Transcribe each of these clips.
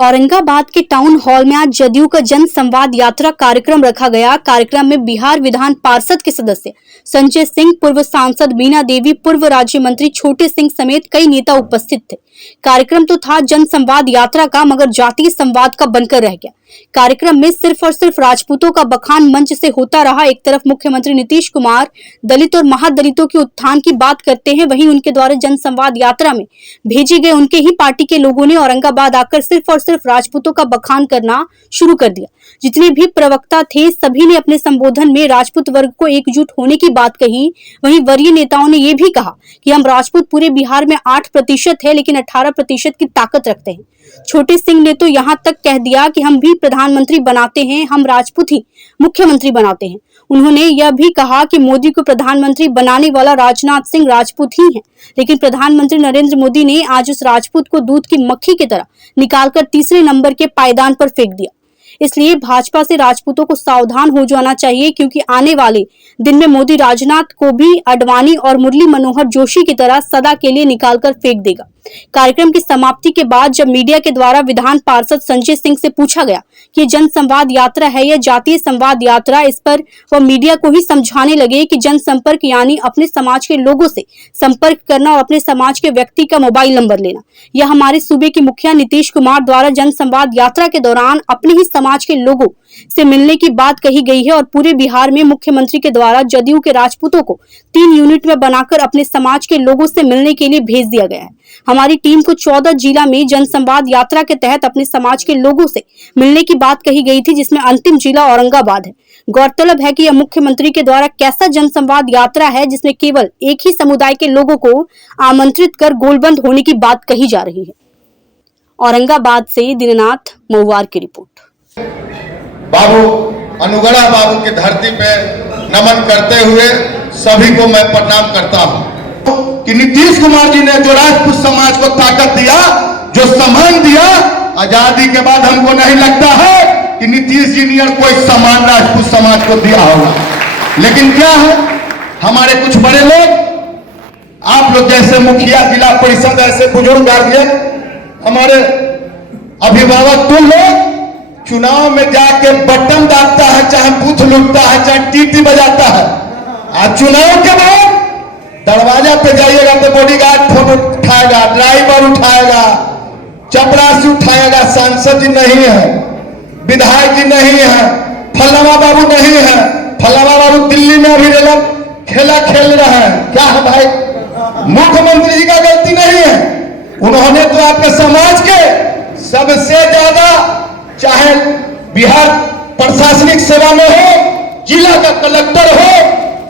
औरंगाबाद के town hall में आज जदयू का जन संवाद यात्रा कार्यक्रम रखा गया। कार्यक्रम में बिहार विधान पार्षद के सदस्य संजय सिंह, पूर्व सांसद मीना देवी, पूर्व राज्य मंत्री छोटे सिंह समेत कई नेता उपस्थित थे। कार्यक्रम तो था जन संवाद यात्रा का, मगर जातीय संवाद का बनकर रह गया। कार्यक्रम में सिर्फ और सिर्फ राजपूतों का बखान मंच से होता रहा। एक तरफ मुख्यमंत्री नीतीश कुमार दलित और महादलितों के उत्थान की बात करते हैं, वहीं उनके द्वारा जन संवाद यात्रा में भेजे गए उनके ही पार्टी के लोगों ने औरंगाबाद आकर सिर्फ और सिर्फ राजपूतों का बखान करना शुरू कर दिया। जितने भी प्रवक्ता थे सभी ने अपने संबोधन में राजपूत वर्ग को एकजुट होने की बात कही। वहीं वरीय नेताओं ने यह भी कहा कि हम राजपूत पूरे बिहार में 8% है, लेकिन 18% की ताकत रखते हैं। छोटे सिंह ने तो यहाँ तक कह दिया कि हम भी प्रधानमंत्री बनाते हैं, हम राजपूत ही मुख्यमंत्री बनाते हैं। उन्होंने यह भी कहा कि मोदी को प्रधानमंत्री बनाने वाला राजनाथ सिंह राजपूत ही है, लेकिन प्रधानमंत्री नरेंद्र मोदी ने आज उस राजपूत को दूध की मक्खी की तरह निकालकर तीसरे नंबर के पायदान पर फेंक दिया। इसलिए भाजपा से राजपूतों को सावधान हो जाना चाहिए, क्योंकि आने वाले दिन में मोदी राजनाथ को भी अडवाणी और मुरली मनोहर जोशी की तरह सदा के लिए निकालकर फेंक देगा। कार्यक्रम की समाप्ति के बाद जब मीडिया के द्वारा विधान पार्षद संजय सिंह से पूछा गया कि जन संवाद यात्रा है या जातीय संवाद यात्रा, इस पर वह मीडिया को ही समझाने लगे कि जनसंपर्क यानी अपने समाज के लोगों से संपर्क करना और अपने समाज के व्यक्ति का मोबाइल नंबर लेना। यह हमारे सूबे के मुखिया नीतीश कुमार द्वारा जन संवाद यात्रा के दौरान अपने ही समाज के लोगों से मिलने की बात कही गई है और पूरे बिहार में मुख्यमंत्री के द्वारा जदयू के राजपूतों को 3 यूनिट में बनाकर अपने समाज के लोगों से मिलने के लिए भेज दिया गया है। हमारी टीम को 14 जिला में जन संवाद यात्रा के तहत अपने समाज के लोगों से मिलने की बात कही गई थी, जिसमें अंतिम जिला औरंगाबाद है। गौरतलब है कि यह मुख्यमंत्री के द्वारा कैसा जन संवाद यात्रा है जिसमें केवल एक ही समुदाय के लोगों को आमंत्रित कर गोलबंद होने की बात कही जा रही है। औरंगाबाद से दीननाथ महुआर की रिपोर्ट। बाबू अनुगढ़ा बाबू की धरती पे नमन करते हुए सभी को मैं प्रणाम करता हूं कि नीतीश कुमार जी ने जो राजपूत समाज को ताकत दिया, जो सम्मान दिया, आजादी के बाद हमको नहीं लगता है कि नीतीश जी ने कोई सम्मान राजपूत समाज को दिया होगा। लेकिन क्या है, हमारे कुछ बड़े लोग, आप लोग जैसे मुखिया, जिला परिषद, ऐसे बुजुर्ग गार्जियन, हमारे अभिभावक, तुम लोग चुनाव में जाके बटन दाबता है, चाहे बूथ लुटता है, चाहे टीटी बजाता है। आज चुनाव के बाद दरवाजा पे जाइएगा तो बॉडीगार्ड फोटो उठाएगा, ड्राइवर उठाएगा, चपरासी उठाएगा, सांसद जी नहीं है, विधायक जी नहीं है, फलाना बाबू नहीं है, फलाना बाबू दिल्ली में अभी खेला खेल रहे हैं। क्या है भाई, मुख्यमंत्री जी का गलती नहीं है। उन्होंने तो आपके समाज के सबसे ज्यादा, चाहे बिहार प्रशासनिक सेवा में हो, जिला का कलेक्टर हो,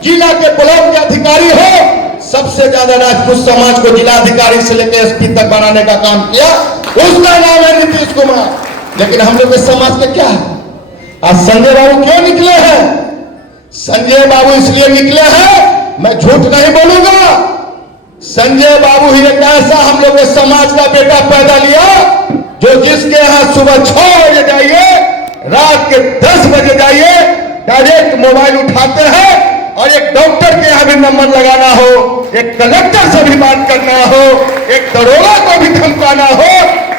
जिला के ब्लॉक के अधिकारी हो, सबसे ज्यादा राजपूत समाज को जिलाधिकारी से लेकर एसपी तक बनाने का काम किया, उसका नाम है नीतीश कुमार। लेकिन हम लोग के समाज के क्या है? आज संजय बाबू क्यों निकले हैं? संजय बाबू इसलिए निकले हैं, मैं झूठ नहीं बोलूंगा, संजय बाबू ही एक ऐसा हम लोग के समाज का बेटा पैदा लिया जो जिसके यहाँ सुबह 6 बजे जाइए, रात के 10 बजे जाइए, डायरेक्ट मोबाइल उठाते हैं और एक डॉक्टर के यहाँ भी नंबर लगाना हो, एक कलेक्टर से भी बात करना हो, एक दरोगा को भी धमकाना हो,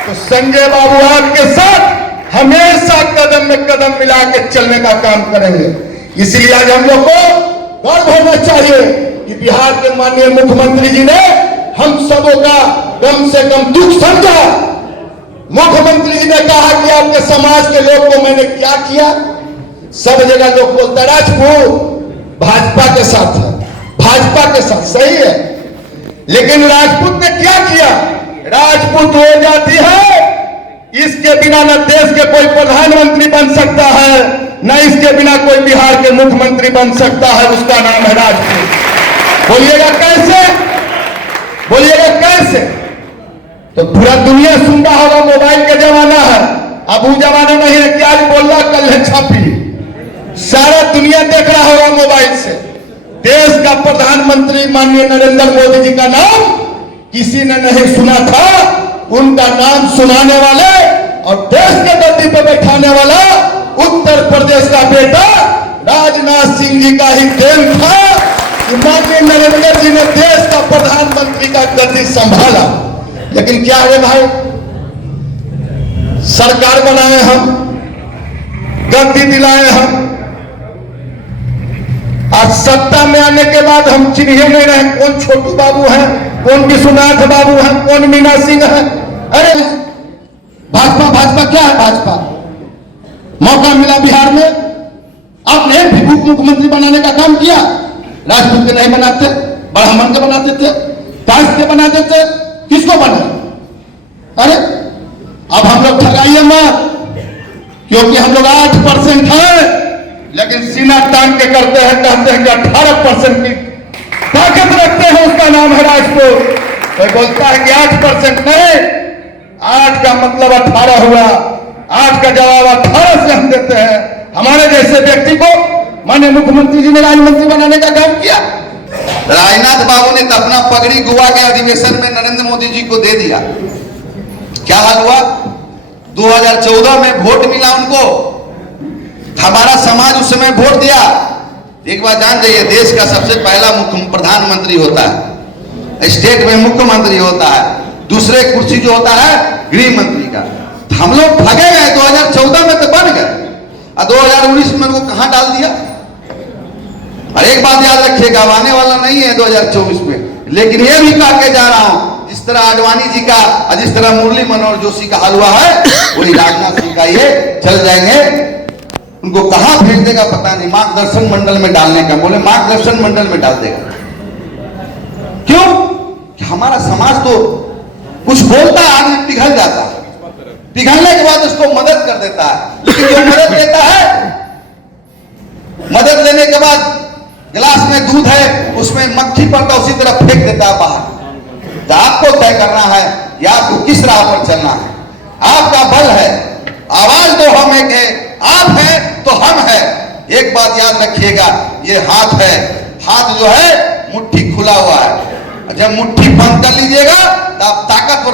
तो संजय बाबू आपके साथ हमेशा कदम में कदम मिला के चलने का काम करेंगे। इसलिए आज हम लोग को गर्व होना चाहिए कि बिहार के माननीय मुख्यमंत्री जी ने हम सबों का कम से कम दुख समझा। मुख्यमंत्री जी ने कहा कि आपके समाज के लोग को मैंने क्या किया। सब जगह लोग बोलते राजपूत भाजपा के साथ है, भाजपा के साथ, सही है, लेकिन राजपूत ने क्या किया? राजपूत वो जाति है, इसके बिना न देश के कोई प्रधानमंत्री बन सकता है, न इसके बिना कोई बिहार के मुख्यमंत्री बन सकता है, उसका नाम है राजपूत। बोलिएगा कैसे? बोलिएगा कैसे? तो पूरा दुनिया सुन रहा होगा, मोबाइल का जमाना है, अब वो जमाना नहीं है कि आज बोल रहा कल है छापी, सारा दुनिया देख रहा होगा मोबाइल से। देश का प्रधानमंत्री माननीय नरेंद्र मोदी जी का नाम किसी ने नहीं सुना था, उनका नाम सुनाने वाले और देश के गद्दी पर बैठाने वाला उत्तर प्रदेश का बेटा राजनाथ सिंह जी का ही देन था कि माननीय नरेंद्र जी ने देश का प्रधानमंत्री का गद्दी संभाला। लेकिन क्या है भाई, सरकार बनाए हम, गद्दी दिलाए हम, आज सत्ता में आने के बाद हम चिन्हे नहीं रहे कौन छोटू बाबू हैं, कौन विश्वनाथ बाबू हैं, कौन मीना सिंह हैं। अरे भाजपा भाजपा क्या है? भाजपा मौका मिला बिहार में, आपने एक भी मुख्यमंत्री बनाने का काम किया? राजपूत के नहीं बनाते, ब्राह्मण के बनाते थे, कास्ट के बनाते थे, किसको बना? अरे अब हम लोग ठगाइए मत, क्योंकि हम लोग 8% हैं, लेकिन सीना तान के करते हैं, कहते हैं कि 18% की ताकत रखते हैं, उसका नाम है राजपूत। कोई बोलता है कि 8% नहीं, 8 का मतलब 18 हुआ, 8 का जवाब 18 से हम देते हैं। हमारे जैसे व्यक्ति को माननीय मुख्यमंत्री जी ने राज्यमंत्री बनाने का काम किया। राजनाथ बाबू ने तो अपना पगड़ी गोवा के अधिवेशन में नरेंद्र मोदी जी को दे दिया। क्या हाल हुआ? 2014 में वोट मिला उनको, हमारा समाज उस समय वोट दिया। एक बात जान जाइए, देश का सबसे पहला प्रधानमंत्री होता है, स्टेट में मुख्यमंत्री होता है, दूसरे कुर्सी जो होता है गृह मंत्री का। हम लोग ठगे गए, 2014 में तो बन गए और 2019 में उनको कहां डाल दिया। और एक बात याद रखिएगा, आने वाला नहीं है 2024 में, लेकिन ये भी कह के जा रहा हूं, जिस तरह आडवाणी जी का और जिस तरह मुरली मनोहर जोशी का हाल हुआ है, वही राजनाथ सिंह का ये चल जाएंगे। उनको कहां भेज देगा पता नहीं, मार्गदर्शन मंडल में डालने का, बोले मार्गदर्शन मंडल में डाल देगा। क्यों? कि हमारा समाज तो कुछ बोलता है, आदमी पिघल जाता है, पिघलने के बाद उसको मदद कर देता है। लेकिन जो मदद लेता है, मदद लेने के बाद गिलास में दूध है, उसमें मक्खी पड़ता, उसी तरह फेंक देता है बाहर। तो आपको तय करना है या आपको किस राह पर चलना है। आपका बल है, आवाज तो हम एक है, आप है तो हम है। एक बात याद रखिएगा, ये हाथ है, हाथ जो है मुट्ठी खुला हुआ है, जब मुट्ठी बंद कर लीजिएगा तो आप ताकतवर